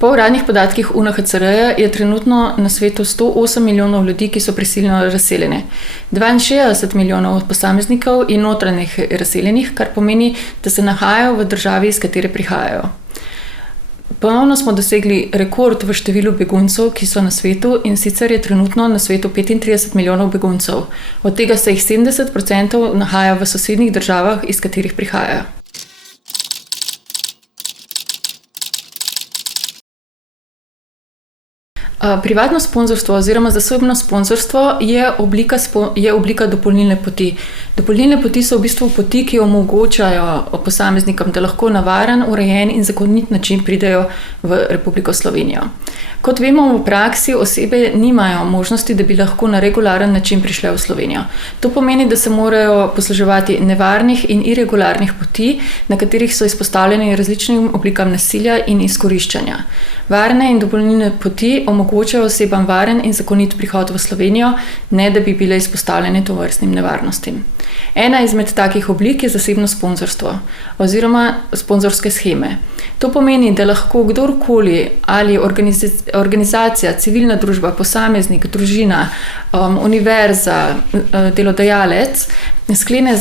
Po uradnih podatkih UNHCR-ja je trenutno na svetu 108 milijonov ljudi, ki so prisilno razseljeni. 62 milijonov posameznikov in notranjih razseljenih, kar pomeni, da se nahajajo v državi, iz katere prihajajo. Ponovno smo dosegli rekord v številu beguncev, ki so na svetu, in sicer je trenutno na svetu 35 milijonov beguncev. Od tega se jih 70% nahaja v sosednjih državah, iz katerih prihajajo. Privatno sponzorstvo oziroma zasebno sponzorstvo je oblika dopolnilne poti. Dopolnilne poti so v bistvu poti, ki omogočajo posameznikom, da lahko na varen, urejen in zakonit način pridejo v Republiko Slovenijo. Kot vemo, v praksi osebe nimajo možnosti, da bi lahko na regularen način prišle v Slovenijo. To pomeni, da se morajo posluževati nevarnih in irregularnih poti, na katerih so izpostavljeni različnim oblikam nasilja in izkoriščanja. Varne in dopolnilne poti omogočajo osebam varen in zakonit prihod v Slovenijo, ne da bi bile izpostavljene tovrstnim nevarnostim. Ena izmed takih oblik je zasebno sponzorstvo oziroma sponzorske sheme. To pomeni, da lahko kdorkoli ali organizacija, civilna družba, posameznik, družina, univerza, delodajalec sklene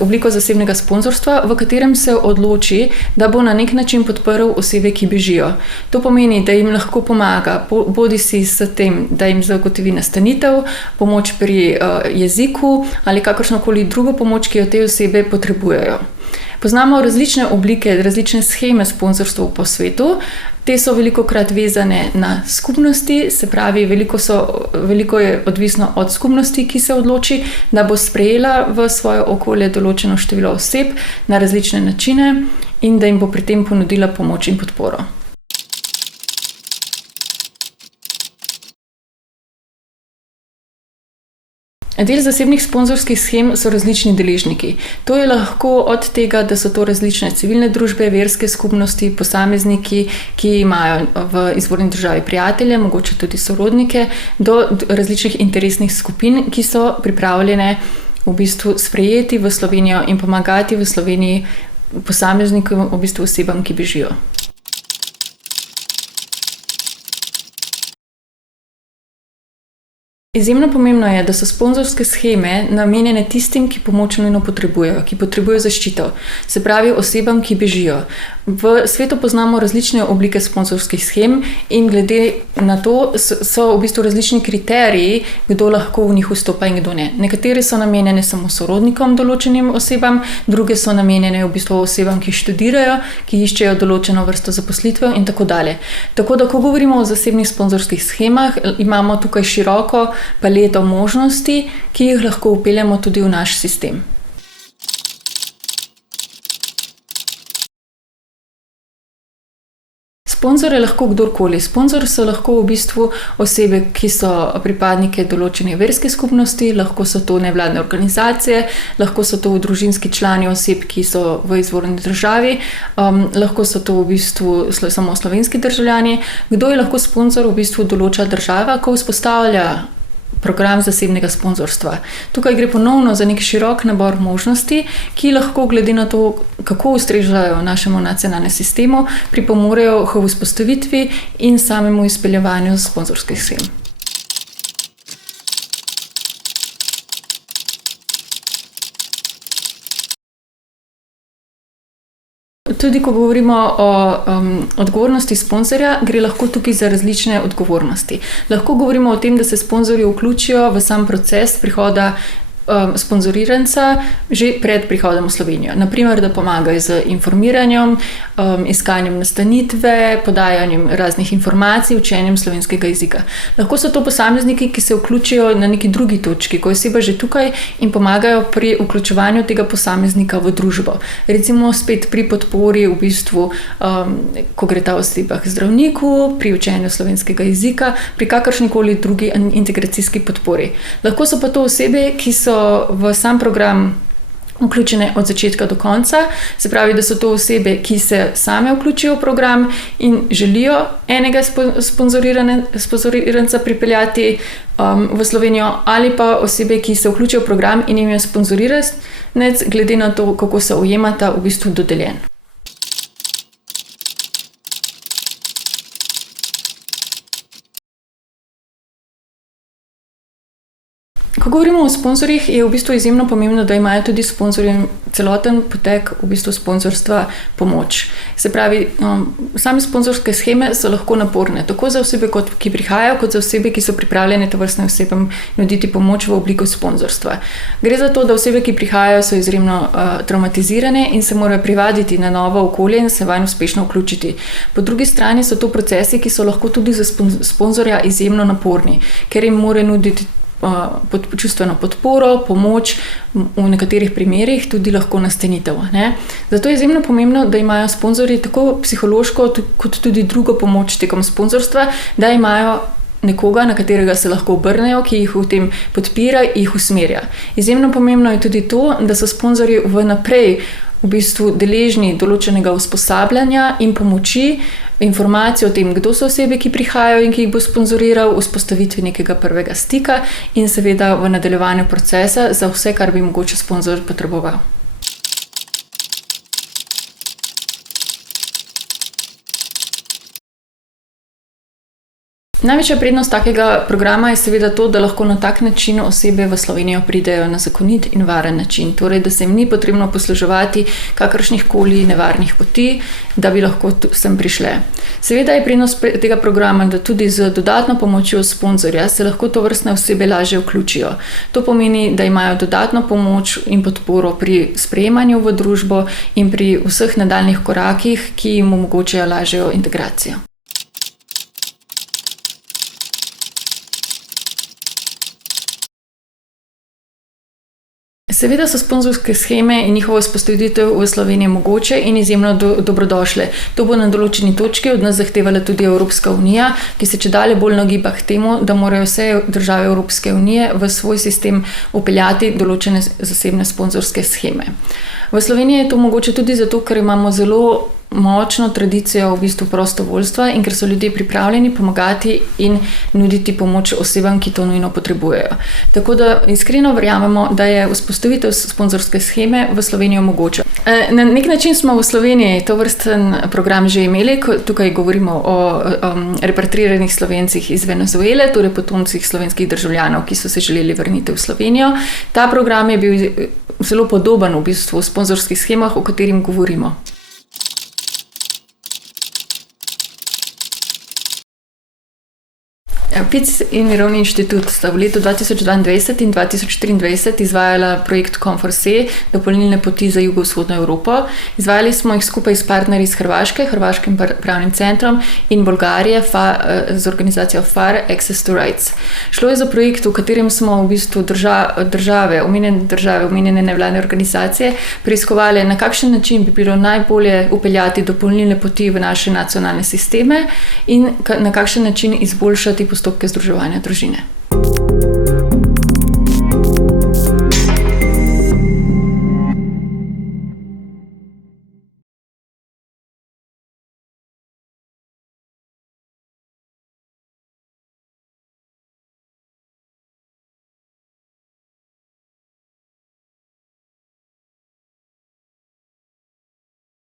obliko zasebnega sponzorstva, v katerem se odloči, da bo na nek način podprl osebe, ki bežijo. To pomeni, da jim lahko pomaga, bodisi s tem, da jim zagotovi nastanitev, pomoč pri jeziku ali kakršnokoli drugo pomoč, ki jo te osebe potrebujejo. Poznamo različne oblike, različne sheme sponzorstva po svetu. Te so velikokrat vezane na skupnosti, se pravi, veliko je odvisno od skupnosti, ki se odloči, da bo sprejela v svoje okolje določeno število oseb na različne načine in da jim bo pri tem ponudila pomoč in podporo. Del zasebnih sponzorskih shem so različni deležniki. To je lahko od tega, da so to različne civilne družbe, verske skupnosti, posamezniki, ki imajo v izvorni državi prijatelje, mogoče tudi sorodnike, do različnih interesnih skupin, ki so pripravljene v bistvu sprejeti v Slovenijo in pomagati v Sloveniji posameznikom, v bistvu osebam, ki bežijo. Izjemno pomembno je, da so sponzorske sheme namenjene tistim, ki pomoč nujno potrebujejo, ki potrebujejo zaščito, se pravi osebam, ki bežijo. V svetu poznamo različne oblike sponzorskih shem in glede na to so v bistvu različni kriteriji, kdo lahko v njih vstopa in kdo ne. Nekatere so namenjene samo sorodnikom določenim osebam, druge so namenjene v bistvu osebam, ki študirajo, ki iščejo določeno vrsto zaposlitve in tako dalje. Tako da, ko govorimo o zasebnih sponzorskih shemah, imamo tukaj široko paleto možnosti, ki jih lahko vpeljemo tudi v naš sistem. Sponzor je lahko kdorkoli. Sponzor so lahko v bistvu osebe, ki so pripadnike določene verske skupnosti, lahko so to nevladne organizacije, lahko so to družinski člani oseb, ki so v izvorni državi, lahko so to v bistvu samo slovenski državljani. Kdo je lahko sponzor, v bistvu določa država, ko vzpostavlja program zasebnega sponzorstva. Tukaj gre ponovno za nek širok nabor možnosti, ki lahko glede na to, kako ustrezajo našemu nacionalnemu sistemu, pripomorejo k vzpostavitvi in samemu izpeljevanju sponzorskih shem. Tudi, ko govorimo o odgovornosti sponzorja, gre lahko tukaj za različne odgovornosti. Lahko govorimo o tem, da se sponzorji vključijo v sam proces prihoda sponzoriranca že pred prihodom v Slovenijo. Naprimer, da pomagajo z informiranjem, iskanjem nastanitve, podajanjem raznih informacij, učenjem slovenskega jezika. Lahko so to posamezniki, ki se vključijo na neki drugi točki, ko je oseba že tukaj in pomagajo pri vključevanju tega posameznika v družbo. Recimo spet pri podpori v bistvu, ko gre ta oseba k zdravniku, pri učenju slovenskega jezika, pri kakršnikoli drugi integracijski podpori. Lahko so pa to osebe, ki so v sam program vključene od začetka do konca, se pravi, da so to osebe, ki se same vključijo v program in želijo enega sponzoriranca pripeljati v Slovenijo, ali pa osebe, ki se vključijo v program in jim je sponzoriranec glede na to, kako se ujemata, v bistvu dodeljen. Ko govorimo o sponzorjih, je v bistvu izjemno pomembno, da imajo tudi sponzorji celoten potek v bistvu sponzorstva pomoč. Se pravi, same sponzorske sheme so lahko naporne, tako za osebe, ki prihajajo, kot za osebe, ki so pripravljene tovrstnim osebam nuditi pomoč v obliki sponzorstva. Gre za to, da osebe, ki prihajajo, so izjemno travmatizirane in se morajo privaditi na novo okolje in se vanj uspešno vključiti. Po drugi strani so to procesi, ki so lahko tudi za sponzorja izjemno naporni, ker jim mora nuditi čustveno podporo, pomoč, v nekaterih primerih tudi lahko nastanitev. Zato je izjemno pomembno, da imajo sponzorji tako psihološko kot tudi drugo pomoč tekom sponzorstva, da imajo nekoga, na katerega se lahko obrnejo, ki jih v tem podpira, jih usmerja. Izjemno pomembno je tudi to, da so sponzorji vnaprej v bistvu deležni določenega usposabljanja in pomoči, informacije o tem, kdo so osebe, ki prihajajo in ki jih bo sponzoriral, vzpostavitvi nekega prvega stika in seveda v nadaljevanju procesa za vse, kar bi mogoče sponzor potreboval. Največja prednost takega programa je seveda to, da lahko na tak način osebe v Slovenijo pridejo na zakonit in varen način. Torej, da se jim ni potrebno posluževati kakršnihkoli nevarnih poti, da bi lahko sem prišle. Seveda je prednost tega programa, da tudi z dodatno pomočjo sponzorja se lahko tovrstne osebe lažje vključijo. To pomeni, da imajo dodatno pomoč in podporo pri sprejemanju v družbo in pri vseh nadaljnjih korakih, ki jim omogočajo lažjo integracijo. Seveda so sponzorske sheme in njihovo vzpostavitev v Sloveniji mogoče in izjemno dobrodošle. To bo na določeni točki od nas zahtevala tudi Evropska unija, ki se čedalje bolj nagiba k temu, da morajo vse države Evropske unije v svoj sistem vpeljati določene zasebne sponzorske sheme. V Sloveniji je to mogoče tudi zato, ker imamo zelo močno tradicijo v bistvu prostovoljstva in ker so ljudje pripravljeni pomagati in nuditi pomoč osebam, ki to nujno potrebujejo. Tako da iskreno verjamemo, da je vzpostavitev sponzorske sheme v Sloveniji mogoča. Na nek način smo v Sloveniji tovrsten program že imeli, tukaj govorimo o repatriiranih Slovencih iz Venezuele, torej potomcih slovenskih državljanov, ki so se želeli vrniti v Slovenijo. Ta program je bil zelo podoben v bistvu v sponzorskih shemah, o katerim govorimo. PIC in Mirovni inštitut sta v letu 2022 in 2023 izvajala projekt Comfort-SE, dopolnilne poti za jugovzhodno Evropo. Izvajali smo jih skupaj s partnerji iz Hrvaške, Hrvaškim pravnim centrom in Bolgarije z organizacijo FAR Access to Rights. Šlo je za projekt, v katerem smo v bistvu omenjene nevladne organizacije preiskovali, na kakšen način bi bilo najbolje vpeljati dopolnilne poti v naše nacionalne sisteme in na kakšen način izboljšati postopke združevanja družine.